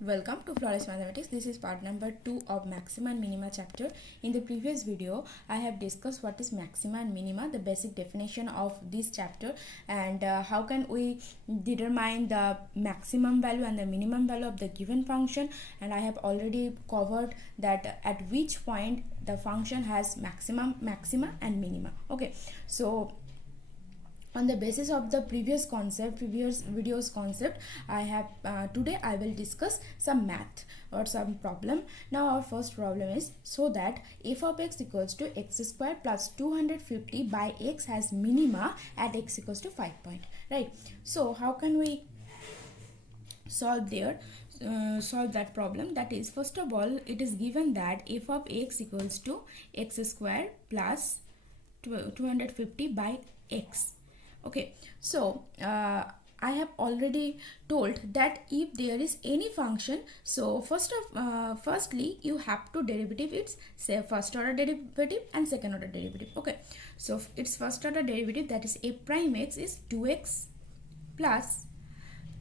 Welcome to Flawless Mathematics. This is part number 2 of Maxima and Minima chapter. In the previous video, I have discussed what is maxima and minima, the basic definition of this chapter, and how can we determine the maximum value and the minimum value of the given function. And I have already covered that at which point the function has maximum, maxima and minima. Okay, so on the basis of the previous videos concept, I have today I will discuss some math or some problem. Now our first problem is, so that f of x equals to x square plus 250 by x has minima at x equals to 5 point, right? So how can we solve that problem? That is, first of all, it is given that f of x equals to x square plus 250 by x. Okay, so I have already told that if there is any function, so firstly you have to derivative its first order derivative and second order derivative. Okay, so its first order derivative, that is f prime x, is 2x plus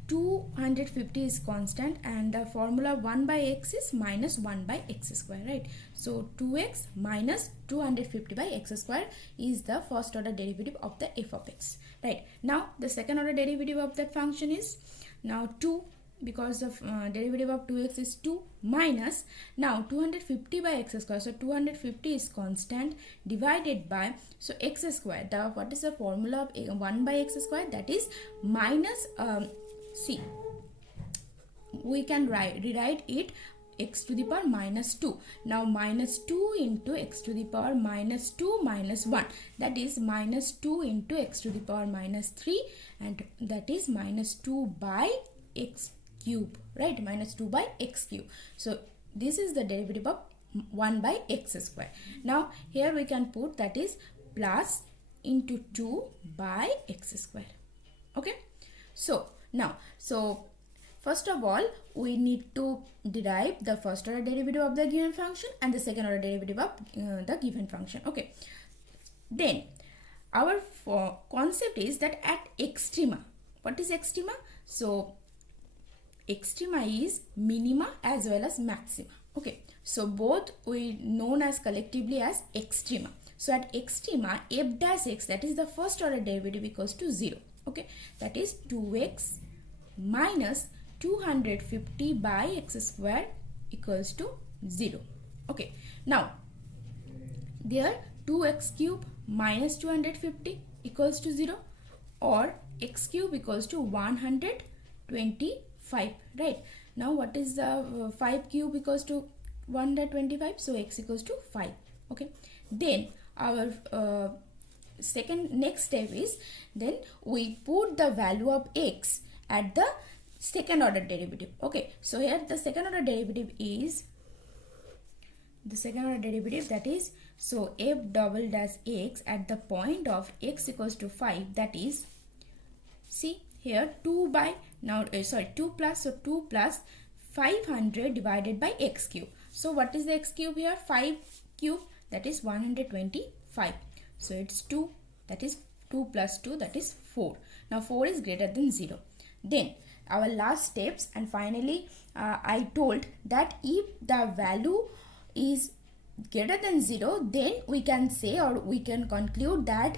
250 is constant, and the formula 1 by x is minus 1 by x square, right? So 2x minus 250 by x square is the first order derivative of the f of x, right? Now the second order derivative of that function is now 2, because the derivative of 2x is 2, minus now 250 by x square, so 250 is constant, divided by, so x square, the what is the formula of 1 by x square, that is minus see, we can rewrite it x to the power minus 2. Now minus 2 into x to the power minus 2 minus 1, that is minus 2 into x to the power minus 3, and that is minus 2 by x cube, right? Minus 2 by x cube. So this is the derivative of 1 by x square. Now here we can put, that is plus into 2 by x square. Okay, so now, so first of all, we need to derive the first order derivative of the given function and the second order derivative of the given function. Okay, then our concept is that at extrema, what is extrema? So extrema is minima as well as maxima. Okay, so both we known as collectively as extrema. So at extrema, f dash x, that is the first order derivative, equals to 0. Okay, that is 2x minus 250 by x square equals to 0. Okay, now there 2x cube minus 250 equals to 0, or x cube equals to 125, right? Now what is the 5 cube equals to 125, so x equals to 5. Okay, then our next step is, then we put the value of x at the second order derivative. Okay, so here the second order derivative is that is, so f double dash x at the point of x equals to 5, that is, see here 2 by, now 2 plus, so 2 plus 500 divided by x cube. So what is the x cube here? 5 cube, that is 125. So it's 2, that is 2 plus 2, that is 4. Now 4 is greater than 0. Then our last steps, and finally I told that if the value is greater than 0, then we can say, or we can conclude that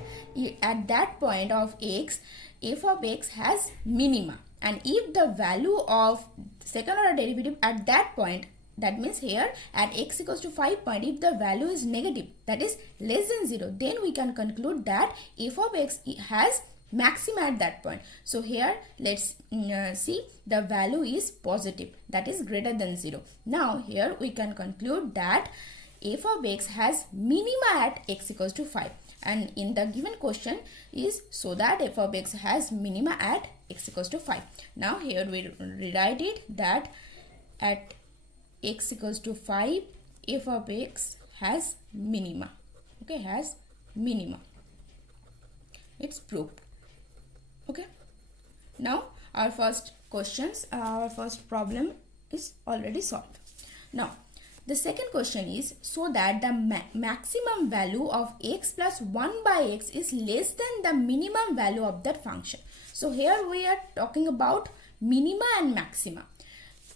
at that point of x, f of x has minima. And if the value of second order derivative at that point, that means here at x equals to 5 point, if the value is negative, that is less than 0, then we can conclude that f of x has maxima at that point. So here let's see, the value is positive, that is greater than 0. Now here we can conclude that f of x has minima at x equals to 5, and in the given question is, so that f of x has minima at x equals to 5. Now here we rewrite it that at x equals to 5, f of x has minima. Okay, has minima. It's proved. Okay, now our first problem is already solved. Now the second question is, so that the maximum value of x plus 1 by x is less than the minimum value of that function. So here we are talking about minima and maxima.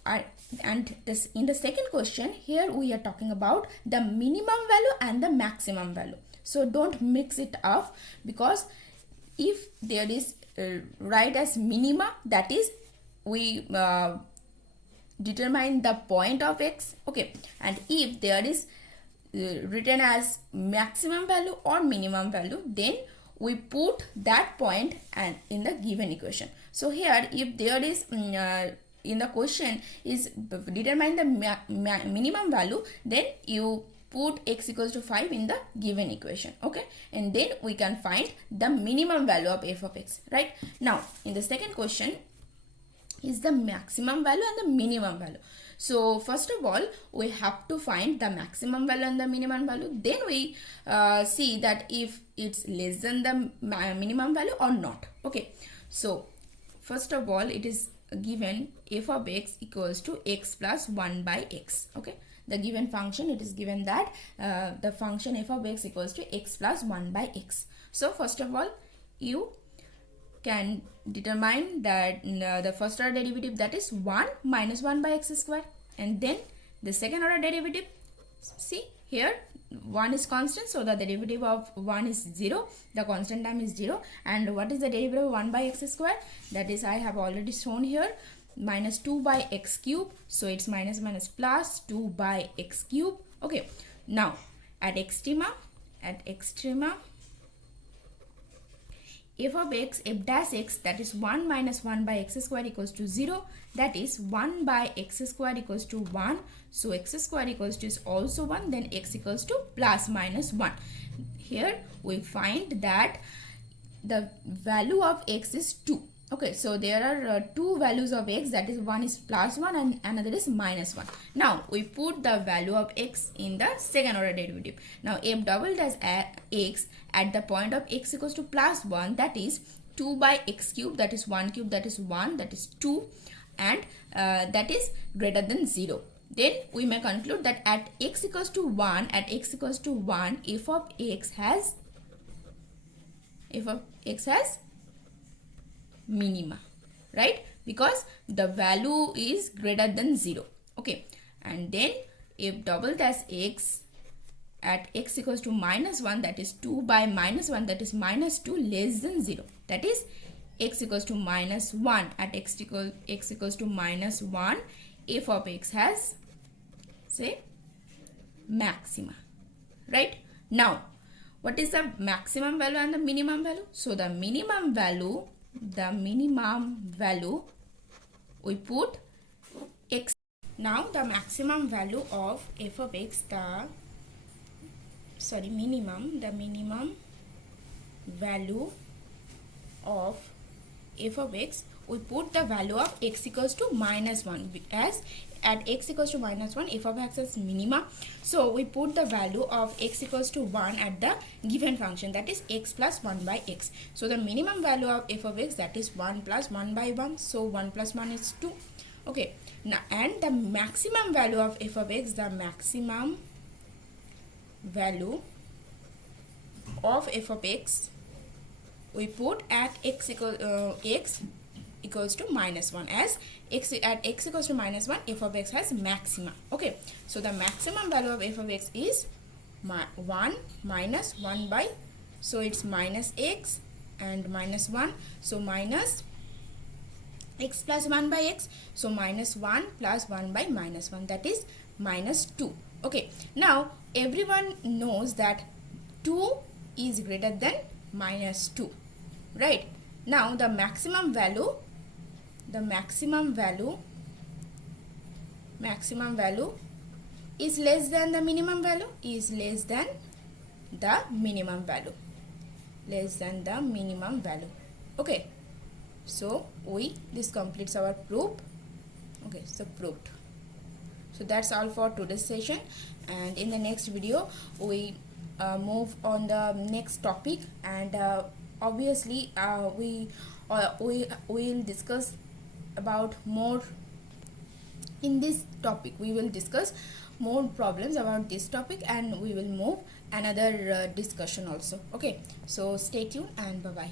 and this in the second question here we are talking about the minimum value and the maximum value. So don't mix it up, because if there is write as minima, that is we determine the point of x, okay, and if there is written as maximum value or minimum value, then we put that point and in the given equation. So here if there is in the question is determine the minimum value, then you put x equals to 5 in the given equation, okay, and then we can find the minimum value of f of x. Right, now in the second question is the maximum value and the minimum value. So first of all we have to find the maximum value and the minimum value, then we see that if it's less than the minimum value or not, okay. So first of all it is given f of x equals to x plus 1 by x, okay. The given function, it is given that the function f of x equals to x plus 1 by x. So first of all you can determine that the first order derivative, that is 1 minus 1 by x square, and then the second order derivative, see here 1 is constant, so the derivative of 1 is 0, the constant term is 0, and what is the derivative of 1 by x square, that is I have already shown here, minus 2 by x cube, so it's minus minus plus 2 by x cube, okay. Now at extrema f of x, f dash x, that is 1 minus 1 by x square equals to 0, that is 1 by x square equals to 1, so x square equals to is also 1, then x equals to plus minus 1. Here we find that the value of x is 2, okay. So there are two values of x, that is one is plus 1 and another is minus 1. Now we put the value of x in the second order derivative. Now f double dash x at the point of x equals to plus 1, that is 2 by x cube, that is 1 cube, that is 1, that is 2, and that is greater than 0. Then we may conclude that at x equals to 1, f of x has minima, right, because the value is greater than 0, okay. And then f double dash x at x equals to minus 1, that is 2 by minus 1, that is minus 2 less than 0, that is x equals to minus 1, at x equals to minus 1, f of x has, say, maxima, right. Now what is the maximum value and the minimum value? So the minimum value we put x. Now the maximum value of f of x, the minimum value of f of x, we put the value of x equals to minus 1, as at x equals to minus 1 f of x is minima, so we put the value of x equals to 1 at the given function, that is x plus 1 by x. So the minimum value of f of x, that is 1 plus 1 by 1, so 1 plus 1 is 2, okay. Now and the maximum value of f of x, the maximum value of f of x, we put at x equals to minus 1, as at x equals to minus 1 f of x has maxima, okay. So the maximum value of f of x is 1 minus 1 by, so it's minus x and minus 1, so minus x plus 1 by x, so minus 1 plus 1 by minus 1, that is minus 2, okay. Now everyone knows that 2 is greater than minus 2, right. Now the maximum value is less than the minimum value, okay. So this completes our proof, okay. So proved. So that's all for today's session, and in the next video we move on the next topic, and obviously we will discuss about more in this topic. We will discuss more problems about this topic, and we will move another discussion also, okay. So stay tuned and bye bye.